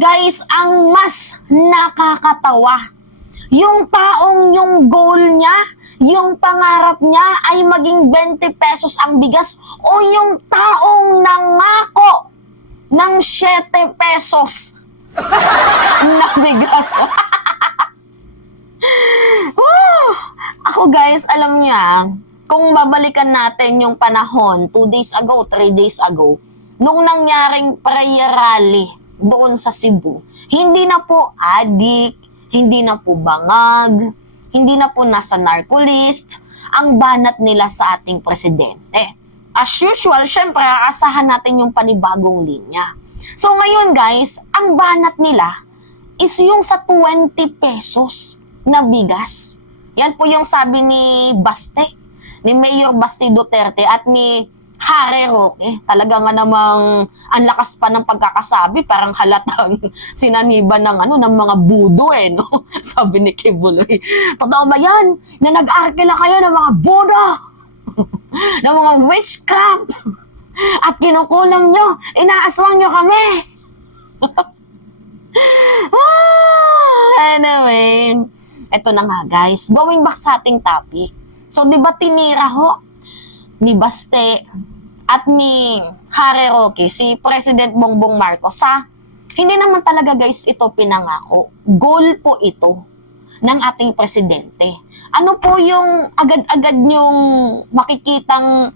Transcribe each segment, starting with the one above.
guys, ang mas nakakatawa. Yung taong yung goal niya, yung pangarap niya ay maging 20 pesos ang bigas o yung taong nangako ng 7 pesos na bigas. Ako guys, alam niya, kung babalikan natin yung panahon, 2 days ago, 3 days ago, nung nangyaring prayer rally doon sa Cebu, hindi na po adik, hindi na po bangag, hindi na po nasa narcolist, ang banat nila sa ating presidente. As usual, syempre, aasahan natin yung panibagong linya. So ngayon guys, ang banat nila is yung sa 20 pesos na bigas. Yan po yung sabi ni Baste, ni Mayor Basti Duterte at ni Harry Roque. Talaga nga namang ang lakas pa ng pagkakasabi, parang halatang sinaniba ng ng mga budo no? Sabi ni Kibuloy. Totoo ba yan? Na nag-arkila kayo ng mga budo? ng mga witchcraft? At kinukulam nyo, inaaswang nyo kami. Anyway, eto na nga guys, going back sa ating topic. So, di ba tinira ho ni Baste at ni Harry Roque si President Bongbong Marcos sa hindi naman talaga guys ito pinangako. Goal po ito ng ating presidente. Ano po yung agad-agad yung makikitang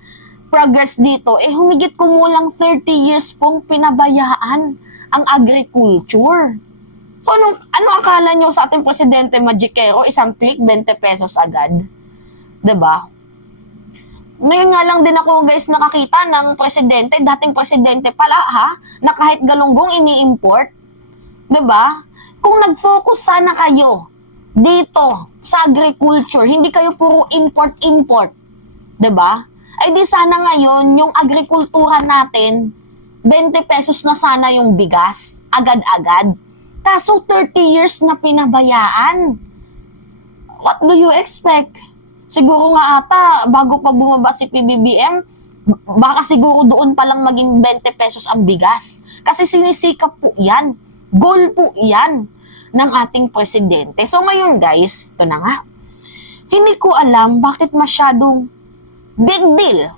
progress dito? Humigit kumulang 30 years pong pinabayaan ang agriculture. So, ano akala nyo sa ating presidente magikero? Isang click, 20 pesos agad. Diba? Ngayon nga lang din ako guys nakakita ng presidente, dating presidente pala na kahit galunggong ini-import. Diba? Kung nag-focus sana kayo dito sa agriculture, hindi kayo puro import-import. Diba? Ay di sana ngayon yung agrikultura natin, 20 pesos na sana yung bigas, agad-agad. Kaso 30 years na pinabayaan. What do you expect? Siguro nga ata, bago pa bumaba si PBBM, baka siguro doon pa lang maging 20 pesos ang bigas. Kasi sinisikap po yan. Goal po yan ng ating presidente. So ngayon guys, ito na nga. Hindi ko alam bakit masyadong big deal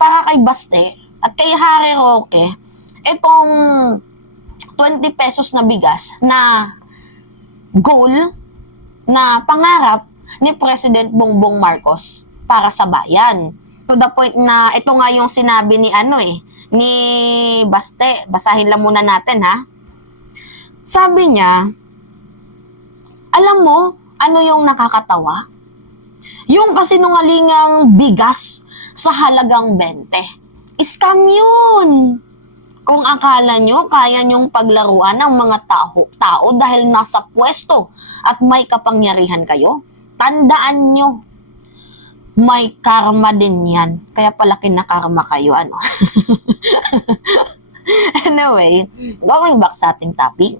para kay Baste at kay Harry Roque itong 20 pesos na bigas na goal na pangarap ni President Bongbong Marcos para sa bayan. To the point na ito nga yung sinabi ni ni Baste. Basahin lang muna natin Sabi niya, alam mo, ano yung nakakatawa? Yung kasinungalingang bigas sa halagang 20. Scam yun! Kung akala nyo, kaya nyong paglaruan ng mga tao dahil nasa pwesto at may kapangyarihan kayo, tandaan nyo, may karma din yan. Kaya pala kinakarma kayo, Anyway, going back sa ating topic.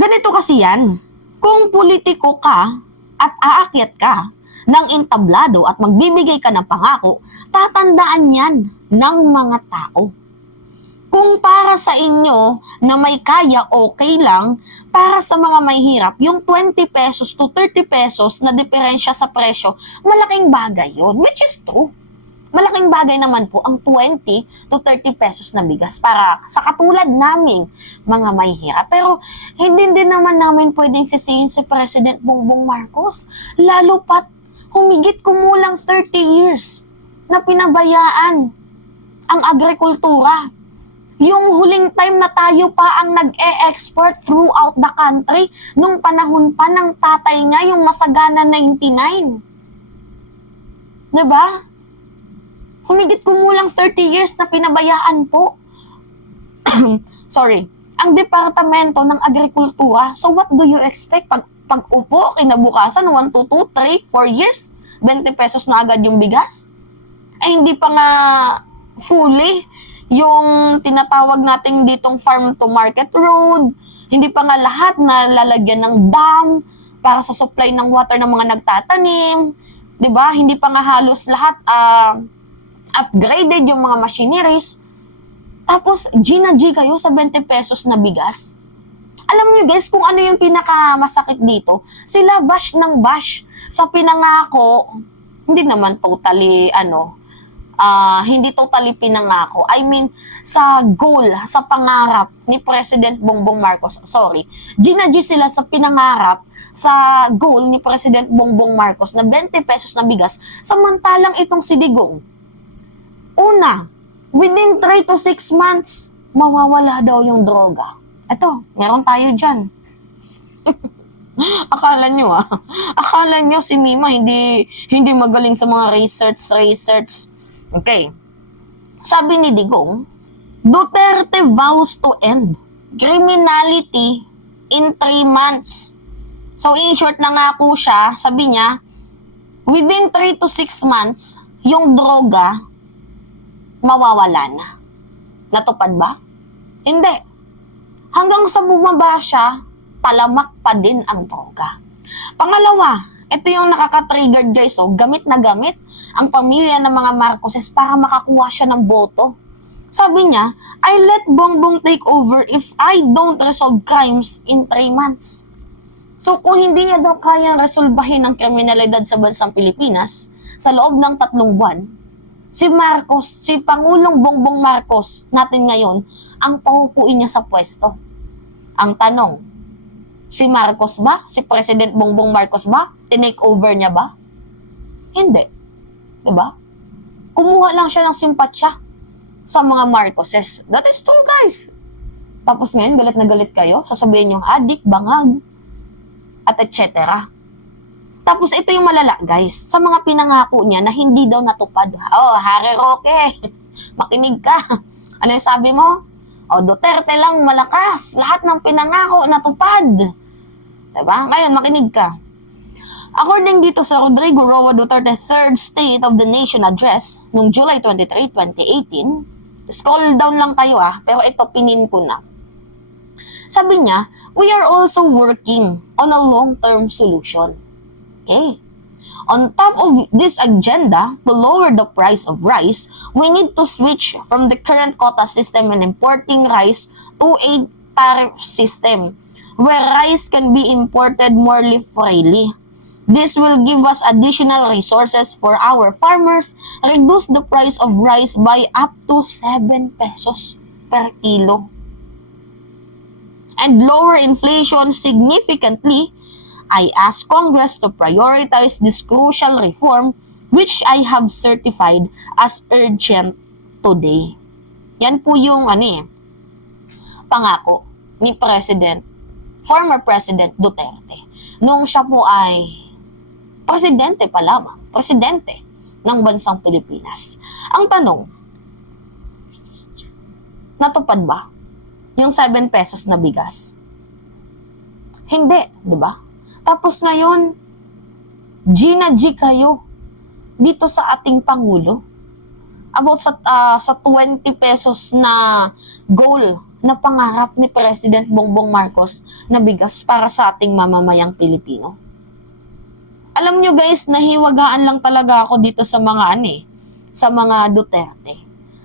Ganito kasi yan. Kung politiko ka at aakyat ka ng entablado at magbibigay ka ng pangako, tatandaan yan ng mga tao. Kung para sa inyo na may kaya, okay lang. Para sa mga may hirap, yung 20 pesos to 30 pesos na diferensya sa presyo, malaking bagay yon, which is true. Malaking bagay naman po ang 20 to 30 pesos na bigas para sa katulad naming mga may hirap. Pero hindi din naman namin pwedeng sisihin si President Bongbong Marcos. Lalo pat humigit kumulang 30 years na pinabayaan ang agrikultura. Yung huling time na tayo pa ang nag-e-export throughout the country nung panahon pa ng tatay niya, yung masagana 99. Diba? Humigit kumulang 30 years na pinabayaan po. Sorry. Ang Departamento ng Agrikultura. So what do you expect? Pag-upo, kinabukasan, 1 to 2, 3, 4 years, 20 pesos na agad yung bigas? Ay hindi pa nga fully yung tinatawag nating ditong farm to market road, hindi pa nga lahat na lalagyan ng dam para sa supply ng water ng mga nagtatanim, 'di ba? Hindi pa nga halos lahat upgraded yung mga machineries. Tapos, G kayo sa 20 pesos na bigas. Alam niyo guys, kung ano yung pinakamasakit dito, sila bash ng bash sa pinangako, hindi naman totally, hindi totally pinangako. I mean, sa goal, sa pangarap ni President Bongbong Marcos. Sorry, G sila sa pinangarap, sa goal ni President Bongbong Marcos na 20 pesos na bigas, samantalang itong si Digong. Una, within 3 to 6 months, mawawala daw yung droga. Ito, meron tayo dyan. Akala nyo si Mima hindi magaling sa mga research. Okay. Sabi ni Digong, Duterte vows to end criminality in 3 months. So in short na nga po siya, sabi niya, within 3 to 6 months, yung droga mawawala na. Natupad ba? Hindi. Hanggang sa bumaba siya, talamak pa din ang droga. Pangalawa, ito yung nakaka-trigger guys, gamit na gamit ang pamilya ng mga Marcoses para makakuha siya ng boto. Sabi niya, I let Bongbong take over if I don't resolve crimes in 3 months. So kung hindi niya daw kayang resolbahin ang kriminalidad sa bansang Pilipinas sa loob ng 3 buwan, si Pangulong Bongbong Marcos natin ngayon, ang paupuin niya sa pwesto. Ang tanong, si Marcos ba? Si President Bongbong Marcos ba? Tinake over niya ba? Hindi. Diba? Kumuha lang siya ng simpatsya sa mga Marcoses. That is true, guys. Tapos ngayon, galit na galit kayo. Sasabihin yung adik, bangag, at etc. Tapos ito yung malala, guys. Sa mga pinangako niya na hindi daw natupad. Harry Roque, makinig ka. Ano yung sabi mo? Duterte lang malakas. Lahat ng pinangako natupad. Diba? Ngayon, makinig ka. According dito sa Rodrigo Roa Duterte Third State of the Nation Address noong July 23, 2018, scroll down lang kayo pero ito pinin ko na. Sabi niya, we are also working on a long-term solution. Okay. On top of this agenda to lower the price of rice, we need to switch from the current quota system and importing rice to a tariff system where rice can be imported more freely. This will give us additional resources for our farmers, reduce the price of rice by up to 7 pesos per kilo, and lower inflation significantly. I ask Congress to prioritize this crucial reform which I have certified as urgent today. Yan po yung pangako ni former President Duterte nung siya po ay presidente ng bansang Pilipinas. Ang tanong, natupad ba yung 7 pesos na bigas? Hindi, di ba? Tapos ngayon, G kayo dito sa ating Pangulo about sa 20 pesos na goal na pangarap ni President Bongbong Marcos na bigas para sa ating mamamayang Pilipino. Alam nyo guys, nahiwagaan lang talaga ako dito sa mga sa mga Duterte.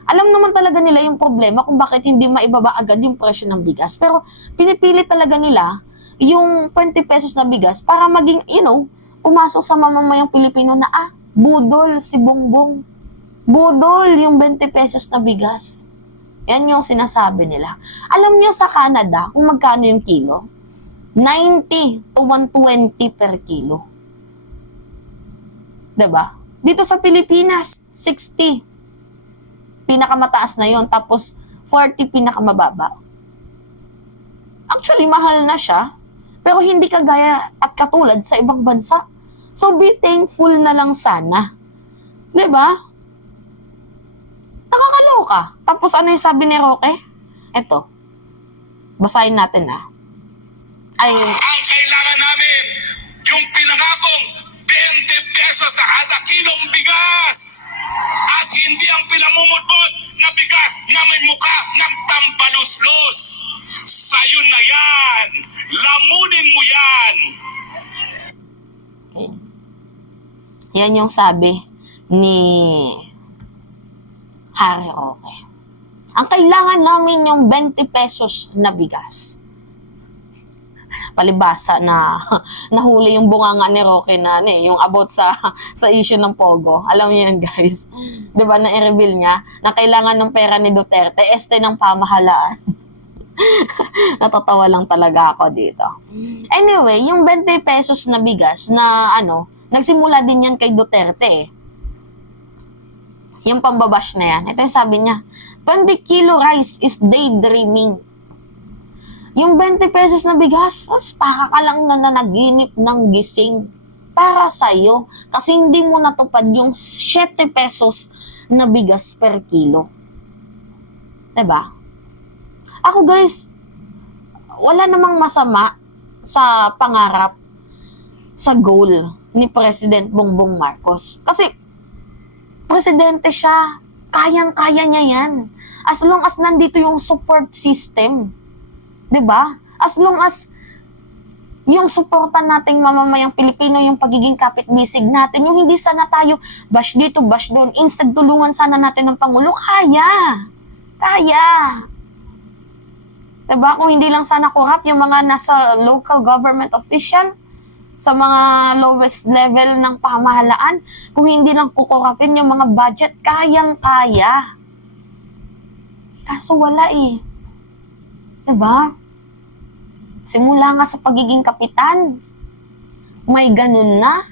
Alam naman talaga nila yung problema kung bakit hindi maibaba agad yung presyo ng bigas. Pero pinipili talaga nila yung 20 pesos na bigas para maging, pumasok sa mamamayang Pilipino na, budol si Bongbong. Budol yung 20 pesos na bigas. Yan yung sinasabi nila. Alam nyo sa Canada, kung magkano yung kilo? 90 to 120 per kilo. Diba? Dito sa Pilipinas, 60. Pinakamataas na yon, tapos 40 pinakamababa. Actually, mahal na siya. Pero hindi kagaya at katulad sa ibang bansa. So, be thankful na lang sana. Diba? Nakakaloka. Tapos ano yung sabi ni Roque? Ito. Basahin natin Ang kailangan namin, yung pinangakong 20 pesos sa kada kilong bigas. At hindi ang pinamumutbot na bigas na may muka ng tampaluslos. Sa'yo na yan. Lamunin mo yan. Okay. Yan yung sabi ni Harry Roque. Ang kailangan namin yung 20 pesos na bigas. Palibasa na nahuli yung bunganga ni Roque na yung about sa issue ng Pogo. Alam niyo yan, guys. 'Di ba, na i-reveal niya na kailangan ng pera ni Duterte ng pamahalaan. Natatawa lang talaga ako dito. Anyway, yung 20 pesos na bigas na nagsimula din yan kay Duterte. Yung pambabash na yan. Ito yung sabi niya, 20 kilo rice is daydreaming. Yung 20 pesos na bigas, para ka lang na nanaginip ng gising para sa'yo. Kasi hindi mo natupad yung 7 pesos na bigas per kilo. Diba? Ako, guys, wala namang masama sa pangarap, sa goal ni President Bongbong Marcos. Kasi, presidente siya. Kayang-kaya niya yan. As long as nandito yung support system. 'Di ba? As long as yung suporta nating mamamayang Pilipino, yung pagiging kapitbisig natin, yung hindi sana tayo bash dito, bash doon, instead tulungan sana natin ng Pangulo, kaya. Kaya. 'Di ba? Kung hindi lang sana corrupt yung mga nasa local government official, sa mga lowest level ng pamahalaan, kung hindi lang kukurapin yung mga budget, kayang-kaya. Kaso wala eh. Diba? Simula nga sa pagiging kapitan, may ganun na.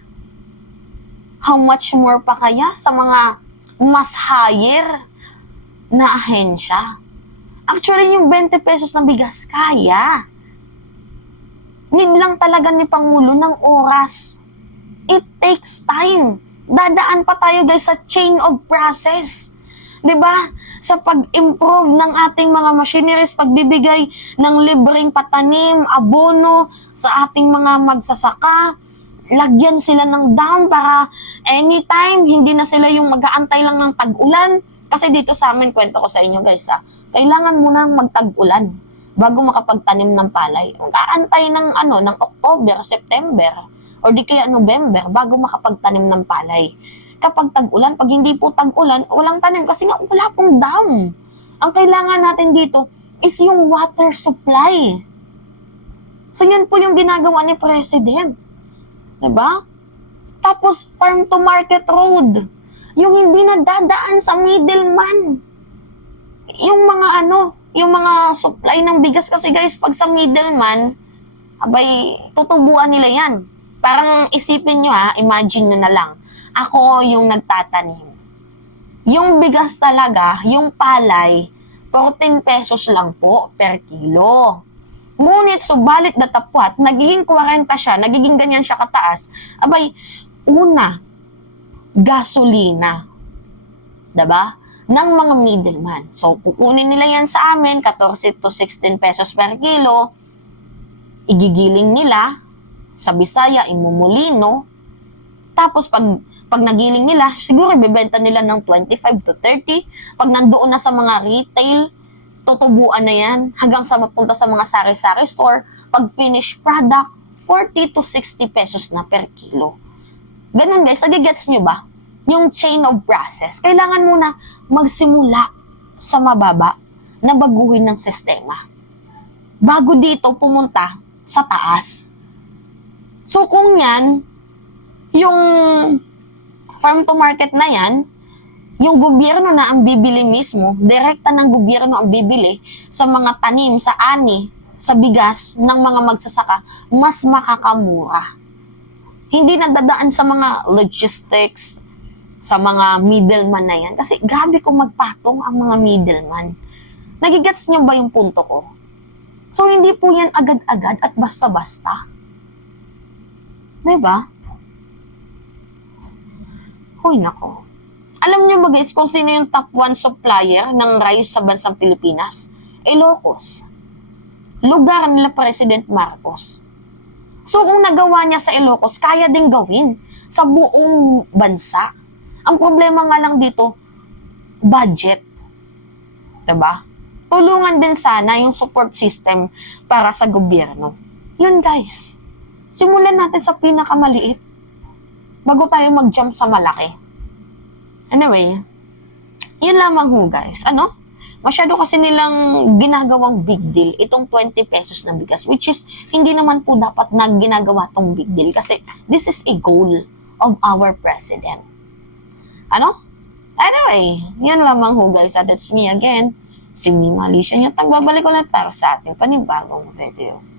How much more pa kaya sa mga mas higher na ahensya? Actually, yung 20 pesos na bigas, kaya. Need lang talaga ni Pangulo ng oras. It takes time. Dadaan pa tayo, guys, sa chain of process. 'Di ba? Sa pag-improve ng ating mga machineries, pagbibigay ng libreng patanim, abono sa ating mga magsasaka, lagyan sila ng dam para anytime, hindi na sila yung mag-aantay lang ng tag-ulan. Kasi dito sa amin, kwento ko sa inyo, guys, kailangan munang magtag-ulan bago makapagtanim ng palay. Aantay ng ng October, September, or di kaya November bago makapagtanim ng palay. Kapag tag-ulan, pag hindi po tag-ulan, walang tanim kasi nga wala pong dam. Ang kailangan natin dito is yung water supply. So yan po yung ginagawa ni President. 'Di ba? Tapos farm to market road. Yung hindi na dadaan sa middleman. Yung mga yung mga supply ng bigas kasi, guys, pag sa middleman, abay, tutubuan nila yan. Parang isipin nyo imagine nyo na lang. Ako yung nagtatanim. Yung bigas talaga, yung palay, 14 pesos lang po per kilo. Ngunit, subalit datapwat, nagiging 40 siya, nagiging ganyan siya kataas. Abay, una, gasolina. Diba? Ng mga middleman. So, kukunin nila yan sa amin, 14 to 16 pesos per kilo. Igigiling nila sa Bisaya, imumulino. Tapos, pag nagiling nila, siguro ibebenta nila ng 25 to 30. Pag nandoon na sa mga retail, tutubuan na yan hanggang sa mapunta sa mga sari-sari store. Pag finished product, 40 to 60 pesos na per kilo. Ganun, guys, nagigets nyo ba? Yung chain of process. Kailangan muna magsimula sa mababa na baguhin ng sistema. Bago dito pumunta sa taas. So kung yan, yung farm to market na yan, yung gobyerno na ang bibili mismo, direkta ng gobyerno ang bibili sa mga tanim, sa ani, sa bigas ng mga magsasaka, mas makakamura. Hindi nadadaan sa mga logistics, sa mga middleman na yan. Kasi grabe kung magpatong ang mga middleman. Nagigets nyo ba yung punto ko? So, hindi po yan agad-agad at basta-basta. Diba? Hoy, nako. Alam nyo ba, guys, kung sino yung top 1 supplier ng rice sa bansang Pilipinas? Ilocos. Lugar nila President Marcos. So, kung nagawa niya sa Ilocos, kaya ding gawin sa buong bansa. Ang problema nga lang dito, budget. Diba? Tulungan din sana yung support system para sa gobyerno. Yun, guys. Simulan natin sa pinakamaliit bago tayo mag-jump sa malaki. Anyway, yun lamang ho, guys. Masyado kasi nilang ginagawang big deal itong 20 pesos na bigas, which is hindi naman po dapat na ginagawa tong big deal kasi this is a goal of our president. Ano? Anyway, yun lamang ho guys. At it's me again, si Mima Alicia. Yung tagbabalik ulit para sa ating panibagong video.